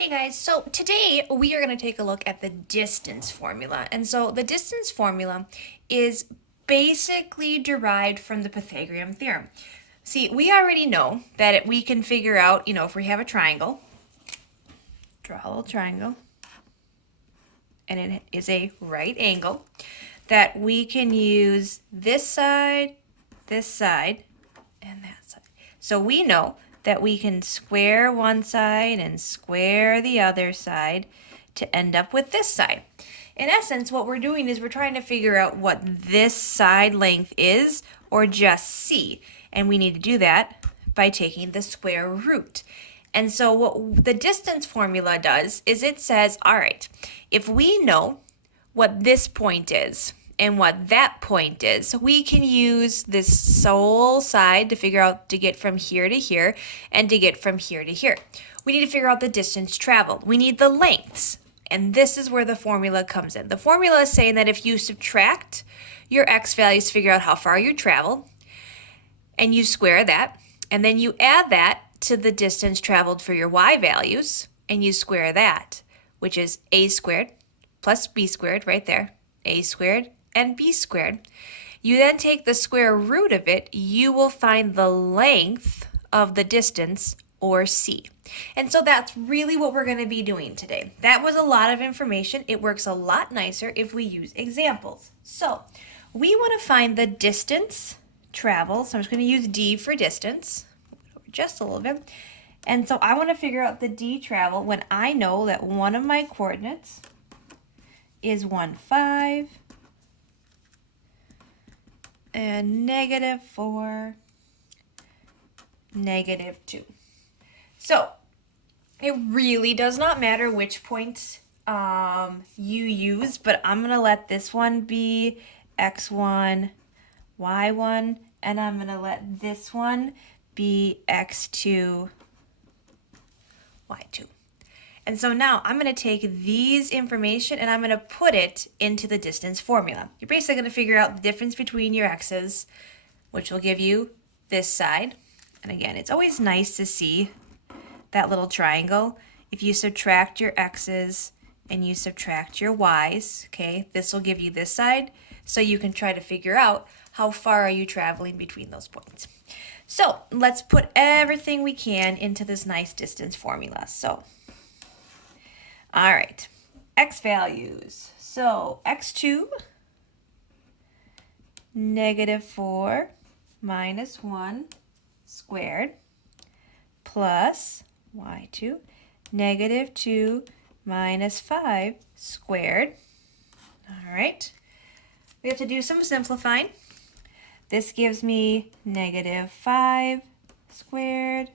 Hey guys, so today we are going to take a look at the distance formula. And so the distance formula is basically derived from the Pythagorean theorem. See, we already know that we can figure out, if we have a triangle, draw a little triangle, and it is a right angle, that we can use this side, and that side. So we know that we can square one side and square the other side to end up with this side. In essence, what we're doing is we're trying to figure out what this side length is, or just C. And we need to do that by taking the square root. And so what the distance formula does is it says, all right, if we know what this point is and what that point is, we can use this sole side to figure out to get from here to here and to get from here to here. We need to figure out the distance traveled. We need the lengths. And this is where the formula comes in. The formula is saying that if you subtract your x values to figure out how far you traveled, and you square that, and then you add that to the distance traveled for your y values, and you square that, which is a squared plus b squared right there, a squared and b squared. You then take the square root of it, you will find the length of the distance, or c. And so that's really what we're going to be doing today. That was a lot of information. It works a lot nicer if we use examples. So we want to find the distance traveled. So I'm just going to use d for distance, just a little bit. And so I want to figure out the d travel when I know that one of my coordinates is 1, 5, and -4, -2. So it really does not matter which point you use, but I'm going to let this one be x1, y1, and I'm going to let this one be x2, y2. And so now I'm going to take these information and I'm going to put it into the distance formula. You're basically going to figure out the difference between your x's, which will give you this side. And again, it's always nice to see that little triangle. If you subtract your x's and you subtract your y's, okay, this will give you this side. So you can try to figure out how far are you traveling between those points. So let's put everything we can into this nice distance formula. So, all right, x values. So x2, -4 minus 1 squared, plus y2, -2 minus 5 squared. All right, we have to do some simplifying. This gives me -5 squared.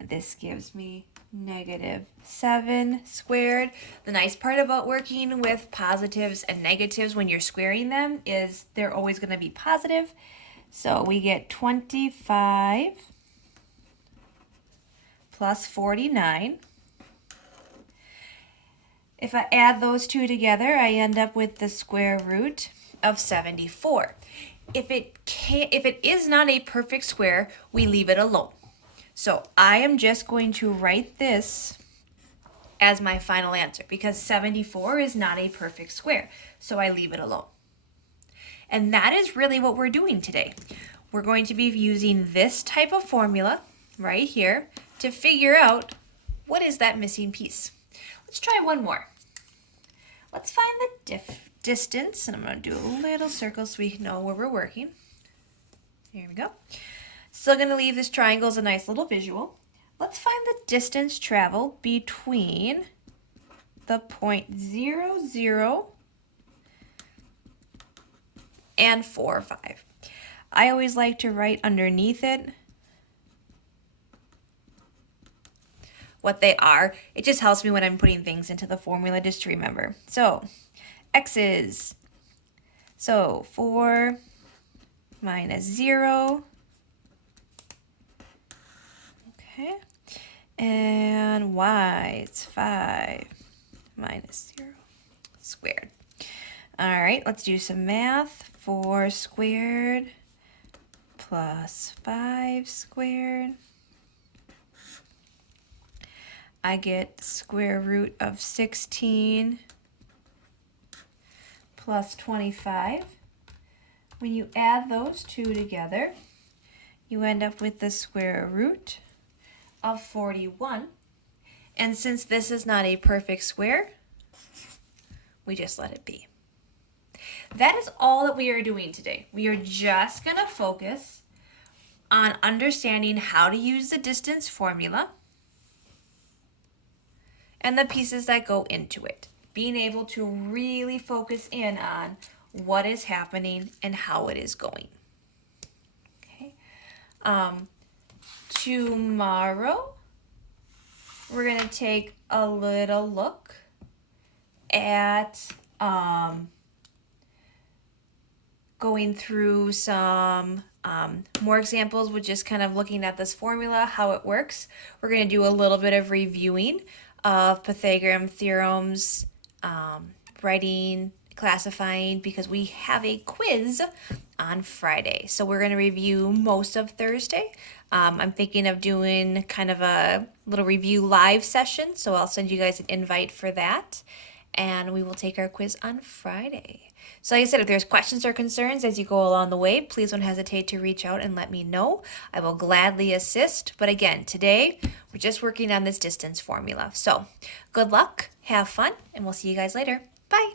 This gives me -7 squared. The nice part about working with positives and negatives when you're squaring them is they're always going to be positive. So we get 25 plus 49. If I add those two together, I end up with the square root of 74. If it is not a perfect square, we leave it alone. So I am just going to write this as my final answer because 74 is not a perfect square. So I leave it alone. And that is really what we're doing today. We're going to be using this type of formula right here to figure out what is that missing piece. Let's try one more. Let's find the distance, and I'm going to do a little circle so we know where we're working. Here we go. Still going to leave this triangle as a nice little visual. Let's find the distance traveled between the point 0, 0 and 4, 5. I always like to write underneath it what they are. It just helps me when I'm putting things into the formula just to remember. So x's, so 4 minus 0, okay, and y, it's 5 minus 0 squared. All right, let's do some math. 4 squared plus 5 squared. I get square root of 16 plus 25. When you add those two together, you end up with the square root of 41. And since this is not a perfect square, we just let it be. That is all that we are doing today. We are just going to focus on understanding how to use the distance formula and the pieces that go into it. Being able to really focus in on what is happening and how it is going. Okay. Tomorrow, we're going to take a little look at going through some more examples with just kind of looking at this formula, how it works. We're going to do a little bit of reviewing of Pythagorean theorems, writing, classifying, because we have a quiz on Friday. So we're going to review most of Thursday. I'm thinking of doing kind of a little review live session, so I'll send you guys an invite for that, and we will take our quiz on Friday. So like I said, if there's questions or concerns as you go along the way, please don't hesitate to reach out and let me know. I will gladly assist. But again, today we're just working on this distance formula. So good luck, have fun, and we'll see you guys later. Bye.